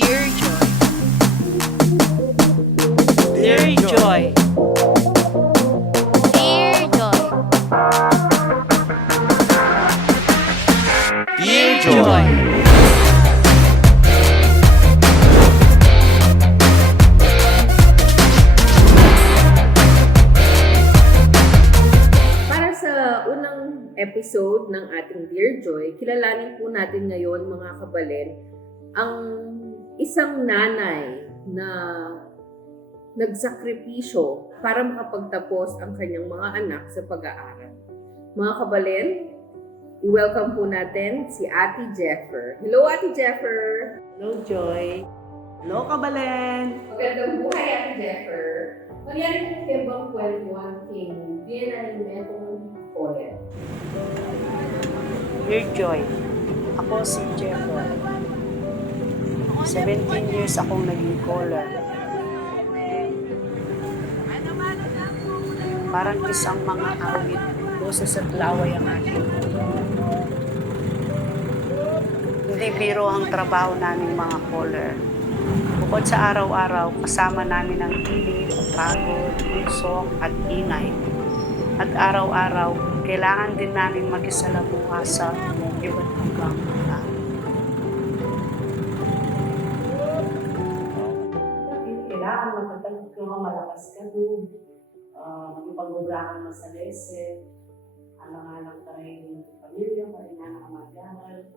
Dear Joy. Dear Joy. Dear Joy. Dear Joy. Para sa unang episode ng ating Dear Joy, kilalanin po natin ngayon mga kabalen ang isang nanay na nagsakripisyo para makapagtapos ang kanyang mga anak sa pag-aaral. Mga kabalen, i-welcome po natin si Ate Jeffer. Hello Ate Jeffer! Hello, Joy. Hello, Kabalen. Magandang buhay Ate Jeffer. Nangyari po kayo bang kwentuhan king dinanimetong ulit? Dear Joy, ako si Jeffro. 17 years akong naging caller. Parang isang mga awit, boses at laway ang aking mundo. Hindi biro ang trabaho namin mga caller. Bukod sa araw-araw, kasama namin ang init, pagod, usok at ingay. At araw-araw, kailangan din namin mag-isalamuha sa iba't hanggang tao. Kailangan magpatagod ka, malakas ka doon. Magpag-ubrakan mo sa lesson. Alang-alang ka rin pamilya, paringan ang mag-aral.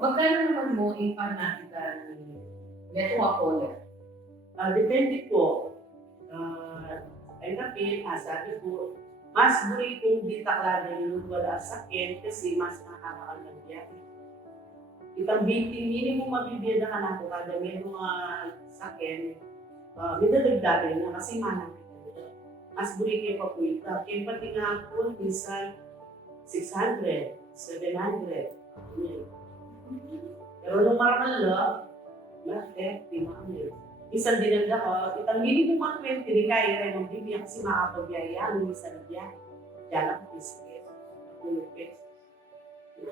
Magkano naman mo ang panatigan ni Netwa Caller? Depende po. Ay napin, sabi ko, mas buri kong ditaklada yung wala sa akin kasi mas nakakakalagyan. Itang minimum mabibiyada ka na ako kada may mga sakyan, minadagdagan na kasi manang kita. Mas buri kayo pa po ito. Kaya pati nga po, minsan 600, 700. Yan. Pero nung maramala, bakit? Di ba kami? Isang dinagda ko, itang minimum 120, di kaya rin ang bibigyan kasi makapag-yaya, ang isa na biya. Diyan ako, piskit. Ako, pes.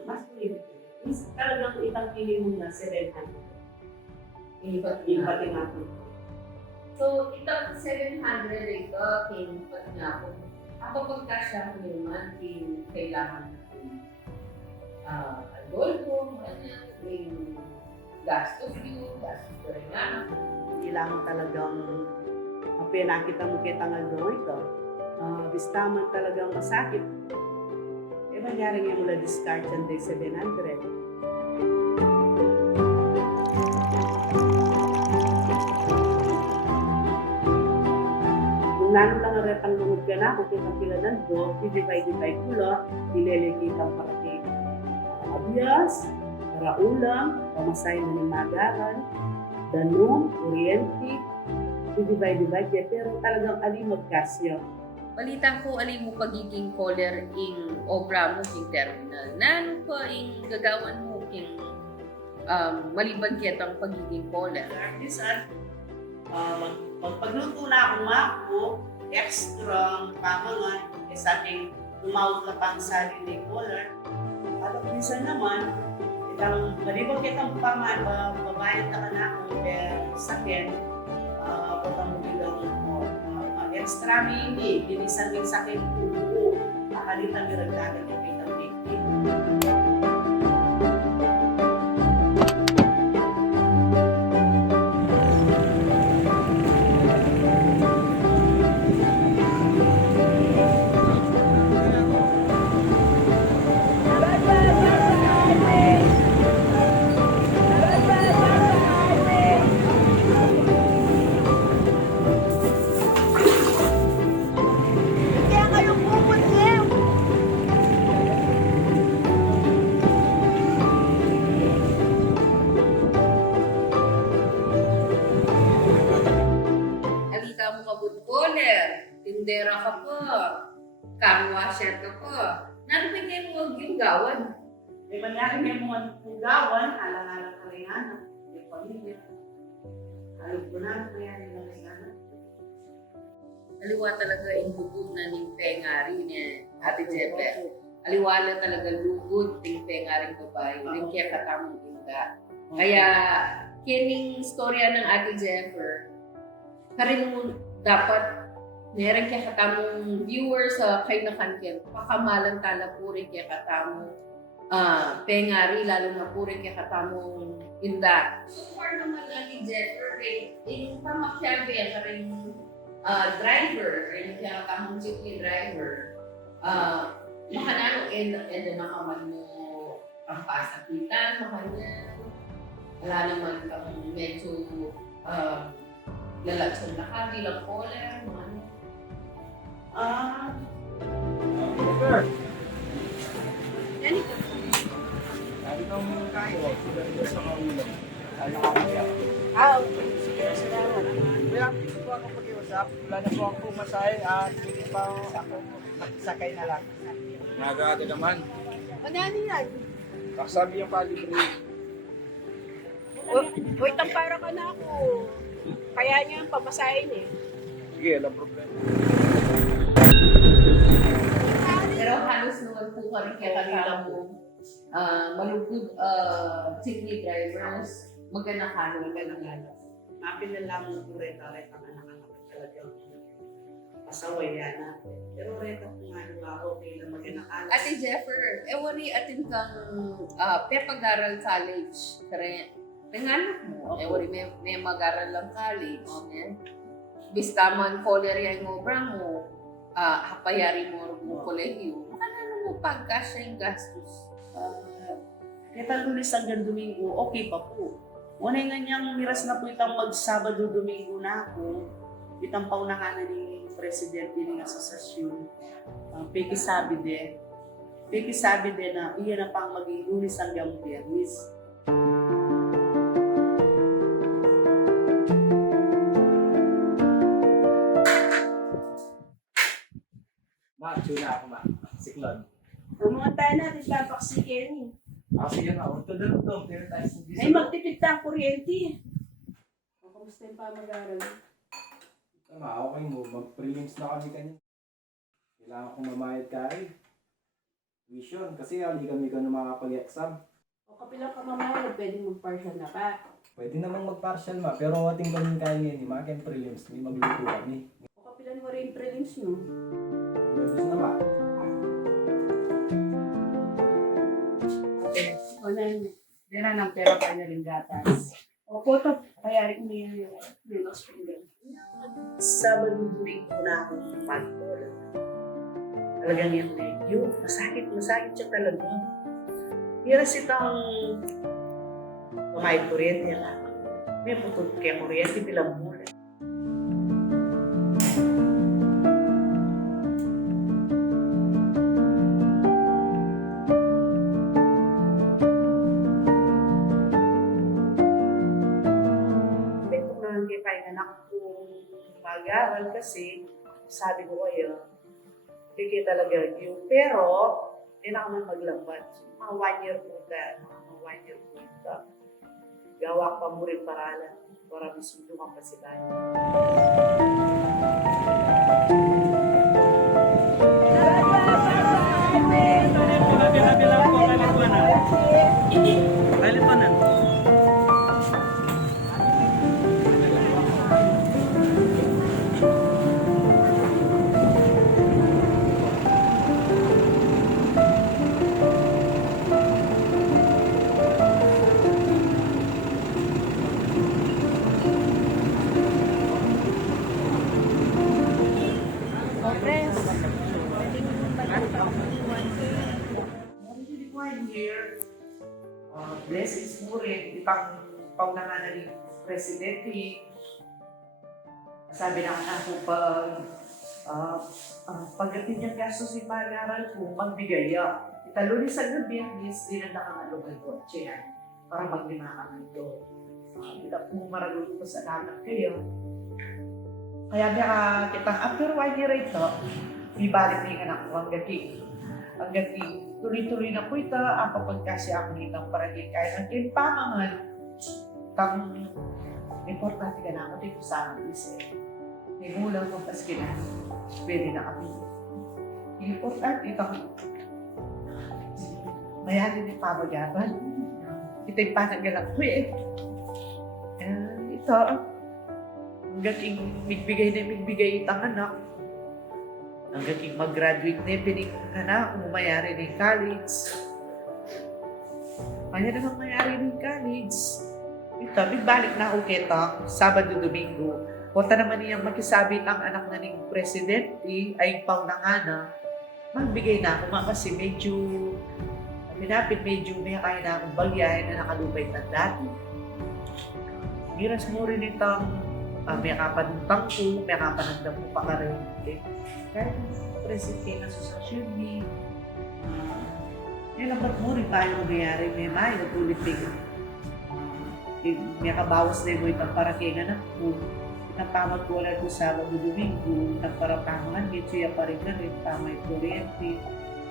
Mas minimum. Talagang itang minimum na 700. Ibat Yung nga. pati nga po. So, itang 700 ito, pat nga po. Ako pagkasya ko naman, kailangan natin adolfo, yung gastos yun, gastos ko rin nga. Kailangan talagang pinakita mo kita nga gawin ito. Bistaman talagang masakit. Eh, mangyari nga mula discard yan day 700. Kung nano lang ang retang lungod ka na, kung kitang piladan ko, i-divide ko lang, ililitang parating. Abiyas, para ulam, pamasay na ni Magaran, Danum, Oriente, i-divide, pero talagang alimagkasyo. Balita ko, alin mo pagiging caller ing obra mo ing terminal. Nano pa ing gagawan mo ing maliban kitang pagiging caller? Minsan, magpagluto na akong mako, extra pamangan, sa ating lumawag na pang sarili color. At minsan naman, itang malibang kitang babayad na ka na akong sakyan, patang bilang extra mini, binisan din sa akin tubo, nakalitan yung ragdagan yung kitang bigtin. Alita mo ka good caller, tindera ka pa, car washer ka pa. Nano pa kayo mo yung gawan? May mangyari may mga pugawan, alang-alang ka rin anak, may pamilya. Alam ko na, nangyari na rin anak. Aliwa talaga yung lugod na ng pengari ni Ate Jepe. Aliwala talaga lugod ng pengaring babae. Yung kaya katamang inda. Kaya kining storya ng Ate Jeffer, karin mo dapat meron kaya katamong viewers sa kay nakankin, pakamalan tala puri kaya katamong pengari, lalo na puri kaya katamong inda. So far naman Ate Jeffer, yung pamakyabe, karing driver, rin kaya katamong jeepney driver, makanano, and nakaman mo ang pasakitan, makanya, wala naman kang medyo lalatson na ka, bilang caller, mga ano. Sir, Yan ito. sabi ng kayo, sila nyo sa kaulo. Sabi ko kaya. Sige, salamat. Wala po ako pag-iusap. Wala na po ako pumasay at hindi pa ako sakay na lang. Nagagado naman. Ano yan? Sabi yung kalibre. Uy, tampara ka na ako. Kaya niya yung papasahin eh. Sige, walang problema. Pero halos naman po kami kaya kasama malugod jeepney drivers, magandang Napinalaman ko reta-reta ka na talaga pasaway yan natin. Pero reta ko nga yung okay na mag-inakalas. Ate Jeffer, wari atin kang Pepagaral College. Renganak mo, wari may mag-aral lang college. Bistaman koler yan mo, bramo, hapayari mo ang kolegyo. Makano mo pagkasya yung gastos? Kita Lunes hanggang Domingo, okay pa po. Una nga niyang miras na po itang mag-Sabado, Domingo na ako. Itang paunahan ni Presidente ng Asosasyon. Peki sabi din na iyan na pang maging Lunes hanggang Biyernes. Tuna ako ma. Siklon. Ang mga tayo natin papaksikin eh. Sige na, huwag to doon to. Pero tayo sa Ay, magtipid ta ang kuryente. O, kamusta yung pamag-aral? Tama, okay mo. Mag-prelims na kami kanina. Kailangan kong mamayad kahit. Tuition, kasi ali kami ka na makapag-exam. O, kapilang ka mamaya, pwede mag-partial na pa. Pwede namang mag-partial ma, pero ating kami kaya ngayon, ma, kaya prelims, may magluto kami. O, kapilang mo rin prelims nyo. Pwede na ma. O, na ng pera pa na rin gatas. O, photo, kaya rin may menos finger. Sabado, Domingo na ako mag-call. Talagang yung masakit siya talaga. Hiras itang kumain kuryente na. May putol kaya kuryente bilang mula. Ito na hindi pa yung anak kong mag-aaral kasi sabi ko kayo, hindi talaga yung pero hindi na ako man maglambat. Mga 1 year po ka, mga 1 year po ka. Gawa pa mo rin paralan para masundo ka pa sila. Hindi ko here. Blessings mo rin, itang paunahan na rin Presidente. Sabi na ako pagdating niyang gasto si pag-aaral ko, magbigay ya. Italunin sa gabi, di na nakangalog ang kotse yan para maglima kami doon. Hindi po maragulo ko sa anak kayo. Kaya niya kitang after 1 year ito, ibalik niya anak ko hanggang tuloy-tuloy na po ito, ang pagkasi ako nitang paragin kaya ng kimpamangan, tang importante ka na ako dito sa amin isa. May gulang ko pas kina, pwede na kami. Importante itong mayanin ni pamagaban. Ito yung panagalang ko eh. kita. Hanggang king migbigay na migbigay itang anak. Hanggang king mag-graduate na pining anak, umayari ng college. Kaya naman mayari ng college. Ito, balik na ako kita, Sabado, Domingo. Punta naman niyang magkasabit ang anak na ng presidente ay pang nangana. Magbigay na ako kasi medyo medyo may kaya na akong bagyahin na nakalupay na dati. Giras mo rin itang may kapanutang ko, may kapanagdam ko pa ka rin. Kahit presidente na sa social media, nilabat mo rin tayo magyayari may may natulit may kabawas na mo itang parakingan ako. Napamag ko lang ko Sabado, Domingo, nagparapangan, medyo yan pa rin ka rin, tamay kuryente.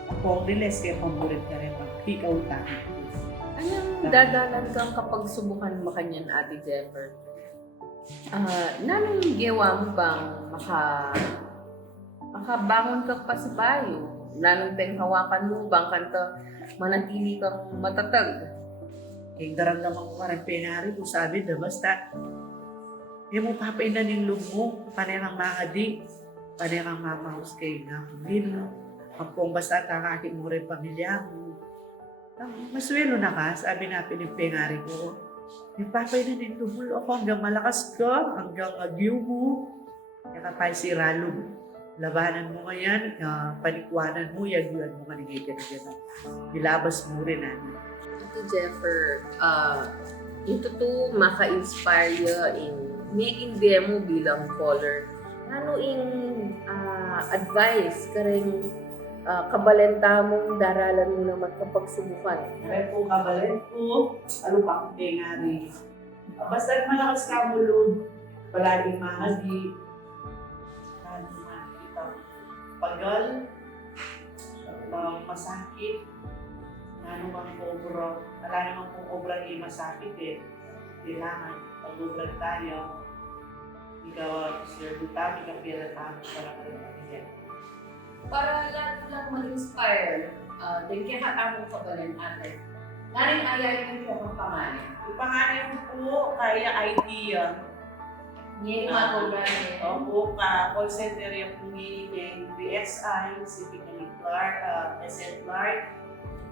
Ako ang niles, kaya pamulit ka rin mag-ikaw tayo. Anong dadalan kang kapag subukan mo kanyan, Ate Jennifer? Nanong gewa mo bang makabangon ka pa sa bayo? Nanong tayong hawakan mo bang kanta manatili kang matatag? Eh, daramdaman ko ka rin penari ko sabi na basta hindi mo papainan yung loob mo, panay kang makadi, panay kang mamahus kayo na hindi mo. Kung basta kakakit mo rin pamilya mo. Maswelo na ka, sabi na pinipengari ko. Yung papainan yung loob mo ako hanggang malakas ka, hanggang agyo mo. Kaya kapay si Ralog. Labanan mo ngayon, panikwanan mo, yagyuan mo kaningay ka na gano'n. Ilabas mo rin Ate Jennifer, yung totoo maka-inspire you in making demo bilang caller. Ano yung advice karing kabalenta mong daralan mo naman kapag subukan? Kaya po kabalit ko, ano pa kung pengari. Basta malakas ka mo loob, palaging mahagi. Pagal, masakit, ano bang obra, wala naman kung obra yung masakit eh. Kailangan, pag-obra tayo, ikaw, Sir Duta, ikaw pira tayo para pamilya. Para lang ma-inspire, din kaya katamong kabalan ate. Naring ayayin ko ang pangalan. Yung pangalan po, kaya idea. Ngayon mga program Opo, call center yung pumili ng BSI, Civically Clark, SL Clark.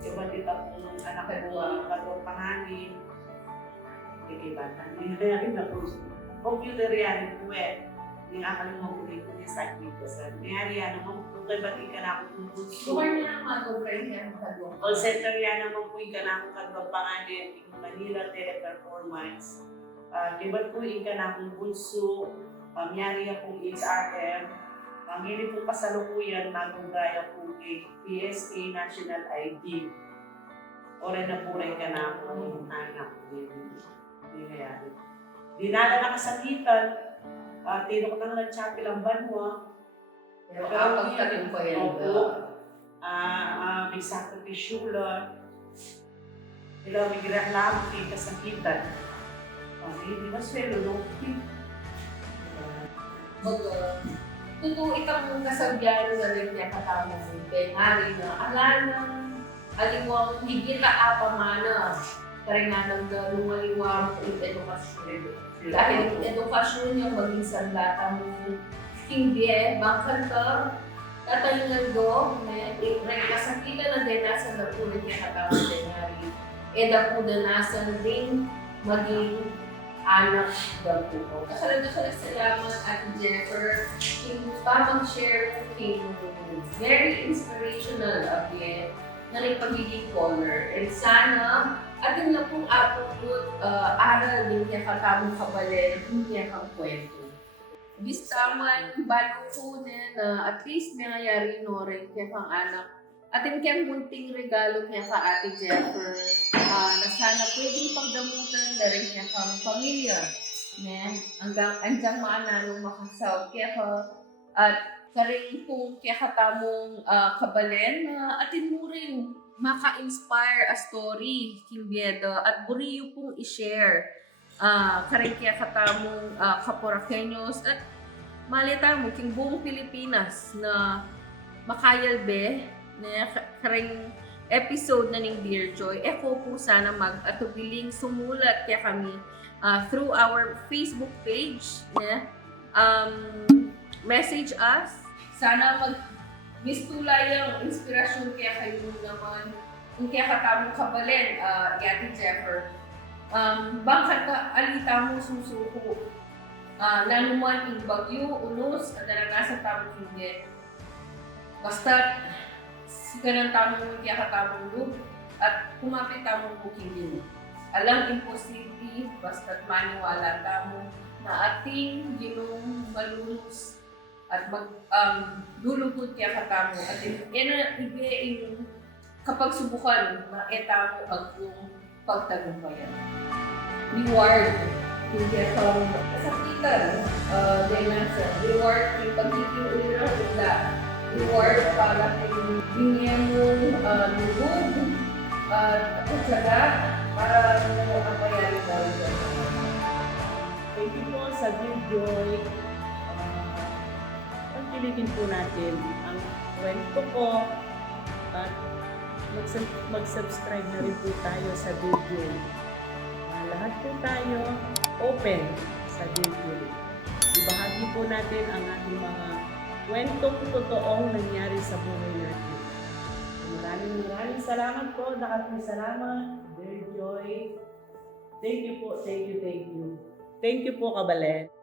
Iba dito kung anak ko, katong panganin. Kikibatan. Hindi na po. Computer yan po eh. Hindi nga kalimang ko dito ni Site dito. Nangyari yan naman po, kaya ba't ka na ako pumunso. Suwar niya ang mga program yan makadong. Call center yan naman po, ka na ako katong panganin. Yung Manila Teleperformance. Diba po, ka na akong bunso. Miyari akong HRM. Ang hindi po kasalukuyan, magugaya po kay PSA National ID. Oray na po rin ka na akong anak. Hindi nangyari. Di nada nakasakitan. Tinok na ng chapel ang banwa. Pero kapag talim ko yan. Opo. May sakripisyula. May ginagawa kay kasakitan. Hindi ba swelo, no? Totoo itang kasabyan na rin niya katama ng penari na ala ng aliwang higit na apamana. Karinganang na lumaliwang ang edukasyon. Dahil ang edukasyon niya maging sandata mo hindi bangkanta tatalingan do kasakitan na din nasa napulit niya katama ng penari. Eda po danasan din maging anak daw po. Kasalamat Ate Jennifer. Yung pamag-share yung very inspirational update na rin pagiging caller. And sana, atin lang pong aral din niya katamong kabalin, hindi niya kang kwento. Bistaman, balo ko na at least may nangyari no rin kaya kang anak. Atin kayang munting regalo kaya ka Ate Jennifer na sana pwedeng pagdamutan na rin kaya kang pamilya. Hanggang andyan maananong makasaw kaya ka at karing kung kaya katamong kabalen na atin mo rin maka-inspire a story kimbiyeda at buriyo pong i-share karing kaya katamong Kaporakeños at malita mo king buong Pilipinas na makayalbe na karing episode na ng Dear Joy, ko po sana mag-atubiling sumulat kaya kami through our Facebook page. Message us. Sana mistulayang inspirasyon kaya kayo naman. Kung kaya katamong kabalen, Yati Jeffer. Bangkat ka alita mo susuko. Nanuman yung bagyo, unos, at naranasan tamong hindi. Basta ka ng tamong kaya katamong loob at kumapit tamong bukilin. Alam imposible, basta't maniwala tamo na ating ginong malulus at dulugod kaya katamo at yan na yung kapag subukan na etamo ang iyong pagtagumpayan. Reward yung kaya kasakitan dahil nasa reward yung pagiging ulira-hula. Reward para kay binyemong lugod at saka para mo ang bayari dahil dyan. Thank you po sa Dear Joy. Pagpilitin po natin ang kwento ko at mag-subscribe na rin po tayo sa Dear Joy. Lahat po tayo open sa Dear Joy. Ibahagi po natin ang ating mga kwentong totoong nangyari sa buhay natin. Maraming salamat po. Dapat salamat, Dear Joy. Thank you po, thank you, thank you. Thank you po, Kabalen.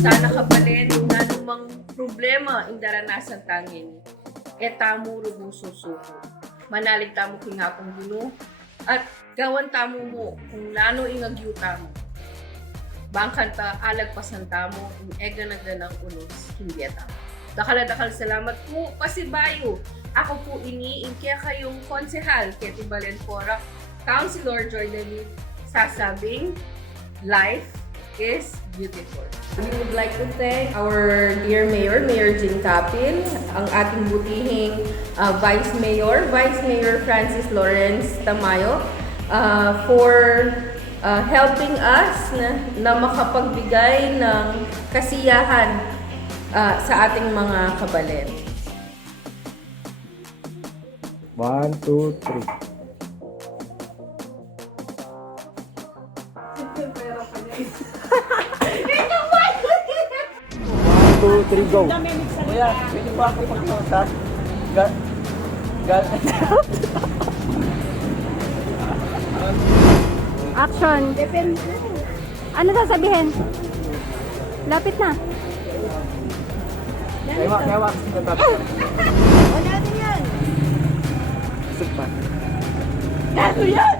Sana kabalen, yung anumang problema ang daranasan tangin. Tamo rubususuko. Manalig tamo kingapong guno. At gawan tamo mo kung nano ingagyo tamo. Bangkan ta alagpasan tamo, yung ega-naga ng ulos, hindi tamo. Dakal salamat po, Pasibayo. Ako po iniingkya kayong konsehal, Ketty Balenfora, Councilor Jordan sasabing, life is beautiful. We would like to thank our dear Mayor, Mayor Jean Capil, ang ating butihing Vice Mayor Francis Lawrence Tamayo, for helping us na makapagbigay ng kasiyahan sa ating mga kabalen. 1, 2, 3. 1, 2, 3, go! Kuya, pwede po ako pagpunta? Action. Ano sasabihin? Lapit na. Kaya kasi katap. Wala din yan. Isip pa. Ano yan?